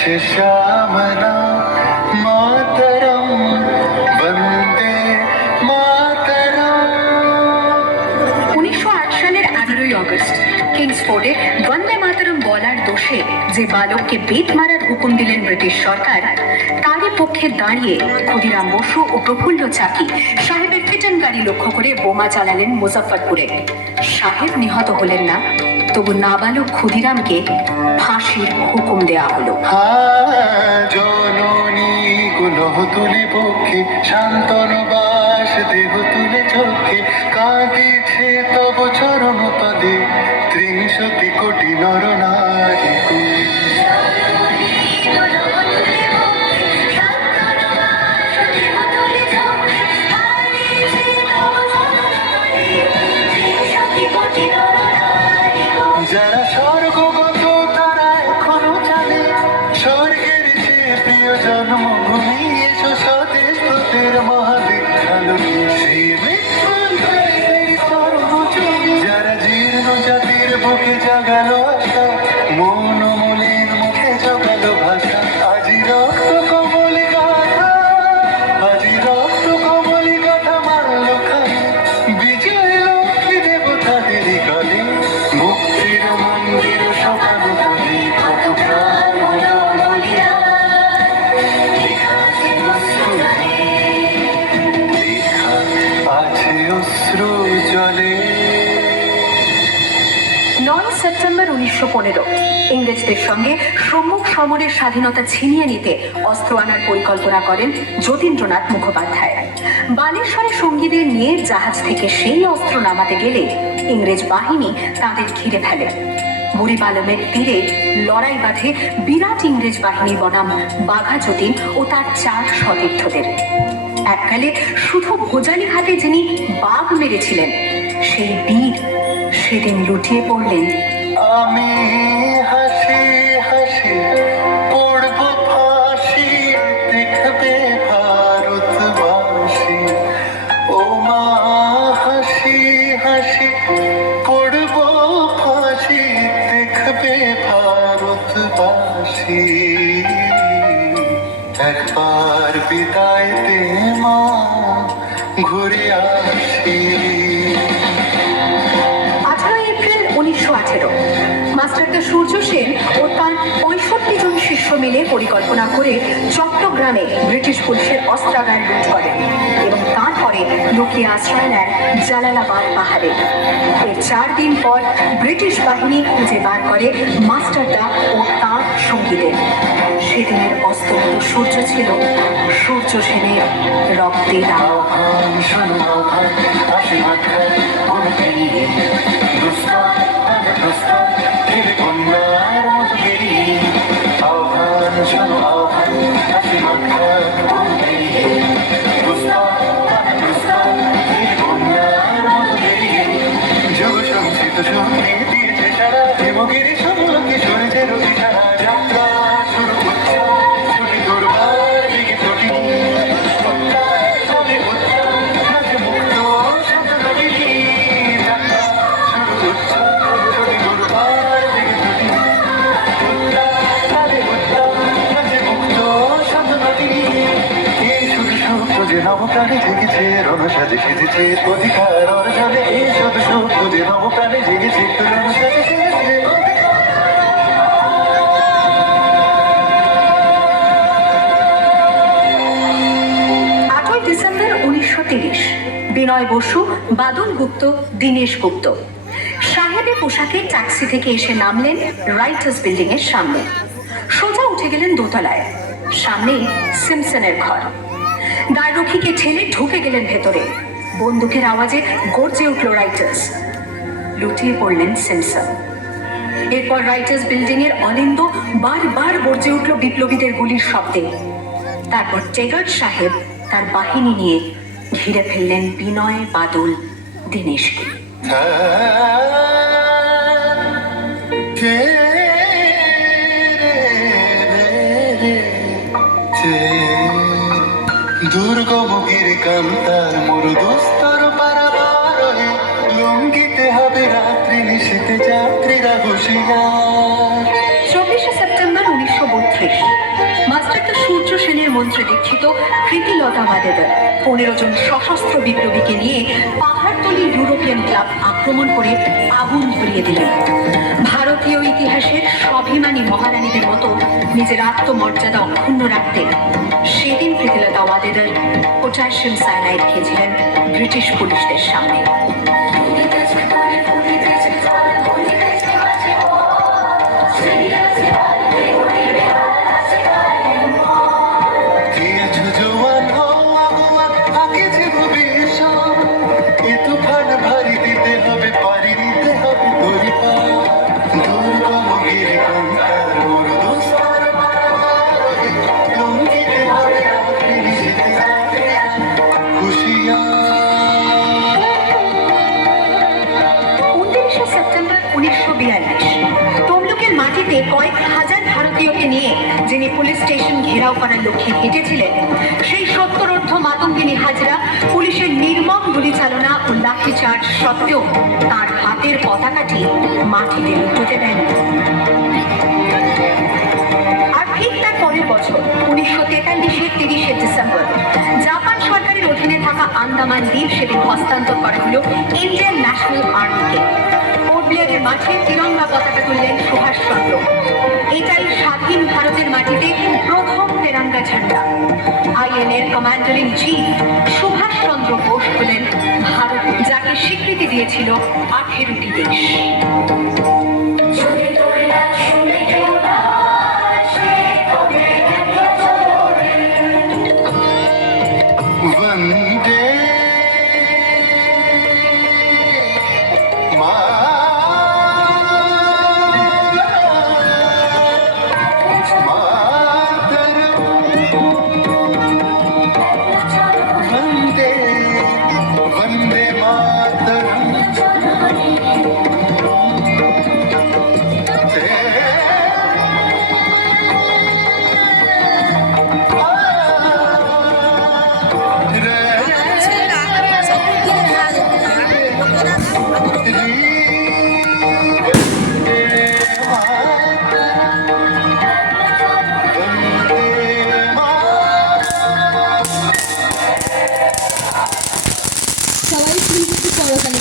শ্যামলা মাতরম বন্দে মাতরম। 1908 সালের 11ই আগস্ট কিংসফোর্ডে বন্দে মাতরম বলার দোষে যে বালককে বেত মারার হুকুম দিলেন ব্রিটিশ সরকার, তারই পক্ষে দাঁড়িয়ে ক্ষুদিরাম বসু ও প্রফুল্ল চাকি সাহেবের ফিটন গাড়ি লক্ষ্য করে বোমা চালালেন মুজফ্ফরপুরে। সাহেব নিহত হলেন না, তবু নাবালক ক্ষুদিরামকে ফাঁসির হুকুম দেয়া হলো। জননী গুনহ তুলে পক্ষে শান্তন বাস দেহ তুলে চোখে কাঁদিছে তব চরণ পদে ৩০০ কোটি নর নারী। যারা স্বর্গগত তারা এখনো জানে স্বর্গের চেয়ে প্রিয় জন্মভূমি এসো স্বদেশ তোদের মহাবিদ্যালয়। যারা জীর্ণ জাতির বুকে জাগালো আশা মন মলিন মুখে জগালো ভাষা আজি রক্ত কমলি গাথা আজি রক্ত কমলি গাথা মারল খালি বিজয় লক্ষ্মী দেবতাদের গলে মুক্তির মন্দির সকাল বলি কত প্রাণ হলো বলিয়া লেখা আছে অশ্রু জলে। 9 সেপ্টেম্বর 1915 ইংরেজদের সঙ্গে সম্মুখ সমরের স্বাধীনতা ছিনিয়ে নিতে অস্ত্র আনার পরিকল্পনা করেন যতীন্দ্রনাথ মুখোপাধ্যায়। বালেশ্বরে সঙ্গীদের নিয়ে জাহাজ থেকে সেই অস্ত্র নামাতে গেলে ইংরেজ বাহিনী তাদের ঘিরে ফেলে। বুড়িপালমের তীরে লড়াই বাঁধে বিরাট ইংরেজ বাহিনী বনাম বাঘা যতীন ও তার 4 সতীর্থদের। এককালে শুধু ভোজালি হাতে যিনি বাঘ মেরেছিলেন, সেই বীর সেদিন লুটিয়ে পড়লেন। আমি হাসি হাসি পড়ব ফাঁসি দেখবে ভারতবাসী ও মা হাসি হাসি পড়ব ফাঁসি দেখবে ভারতবাসী। একবার বিদায় দে মা ঘুরে আসি। 18 এপ্রিল 1918 মাস্টারদা সূর্য সেন ও তার 65 জন শিষ্য মিলে পরিকল্পনা করে চট্টগ্রামে ব্রিটিশ পুলিশের অস্ত্রাগার লুট করেন এবং তারপরে লুকিয়ে আশ্রয় নেন জালালাবাদ পাহাড়ে। এর 4 দিন পর ব্রিটিশ বাহিনী খুঁজে বার করে মাস্টারদা ও তার সঙ্গীদের। সেদিনের অস্তমিত সূর্য ছিল সূর্য সেনের রক্তে রাঙা। যুগ সঞ্চিত শক্তি দিয়েছে সারা হিমগিরি সমুখী সূর্যের অভিসারা যাত্রা শুরু হচ্ছে ছুটি দুর্বার দিকে ছুটি মুক্ত সাধনী যাত্রা শুরু হচ্ছে ছুটি দুর্বার দিকে ছুটি মুক্ত সাধনী। এই শুধু সুখোজে নবপ্রাণে জেগেছে রণসাজে সেজেছে অধিকার অর্জনে। এই শুধু সুখোজে নবপ্রাণে জেগেছে রণসাজে সেজেছে। 8 ডিসেম্বর 1930 বিনয় বসু, বাদল গুপ্ত, দীনেশ গুপ্ত সাহেবের পোশাকে ট্যাক্সি থেকে এসে নামলেন রাইটার্স বিল্ডিং এর সামনে। সোজা উঠে গেলেন দোতলায়। সামনে সিমসনের ঘর। গায়রক্ষীকে ঠেলে ঢুকে গেলেন ভেতরে। বন্দুকের আওয়াজে গর্জে উঠল রাইটার্স। লুটিয়ে পড়লেন সিমসন। এরপর রাইটার্স বিল্ডিং এর অলিন্দ বারবার গর্জে উঠল বিপ্লবীদের গুলির শব্দে। তারপর টেগার্ড সাহেব তার বাহিনী নিয়ে ঘিরে ফেললেন বিনয়, বাদল, দীনেশকে। দুর্গম গিরি কান্তার মরুদুস্তর পারাবার হয়ে লঙ্ঘিতে হবে রাত্রি নিশীতে যাত্রীরা হুঁশিয়ার। 24 সেপ্টেম্বর 1932 মন্ত্রে দীক্ষিত প্রীতিলতা ওয়াদেদার 15 জন সশস্ত্র বিপ্লবীকে নিয়ে পাহাড়তলি ইউরোপিয়ান ক্লাব আক্রমণ করে আগুন ধরিয়ে দিলেন। ভারতীয় ইতিহাসের স্বাভিমানী মহারানীদের মতো নিজের আত্মমর্যাদা অক্ষুণ্ণ রাখতে সেদিন প্রীতিলতা ওয়াদেদার পটাশিয়াম সায়ানাইড খেয়েছিলেন ব্রিটিশ পুলিশদের সামনে। দিয়েছো জোয়ান হওয়া আগে যে ভবিষ্যৎ এ তুফান ভারী দিতে হবে পারি দিতে হবে তোরি পা দুর্গম গিরি কঙ্কার মোর দোস্তার লঙ্ঘিতে হবে ফিরে যেতে হবে হুঁশিয়ার। 29শে সেপ্টেম্বর 1942 তমলুকের মাটিতে কয়েক হাজার ভারতীয়কে নিয়ে যিনি পুলিশ স্টেশন ঘেরাও করার লক্ষ্যে হেঁটেছিলেন, সেই সত্তরোর্ধ্ব মাতঙ্গিনী হাজরা পুলিশের নির্মম গুলিচালনা ও লাঠিচার্জ সত্ত্বেও তার হাতের পতাকাটি মাটিতে লুটোতে দেন। আর ঠিক তার পরের বছর 1943-এর 30শে ডিসেম্বর জাপান সরকারের অধীনে থাকা আন্দামান দ্বীপ সেদিন হস্তান্তর করা হলো ইন্ডিয়ান ন্যাশনাল আর্মিকে। পোর্ট ব্লেয়ারের মাঠে তিরঙ্গা পতাকা তুললেন সুভাষচন্দ্র। এটাই স্বাধীন ভারতের মাটিতে প্রথম তেরঙ্গা ঝান্ডা। আইএনএর commander in chief Subhash Chandra Bose হলেন ভারত, যাকে স্বীকৃতি দিয়েছিল 18টি দেশ। वंदे वंदे वंदे मातरम সবাই প্লিজ একটু করতালি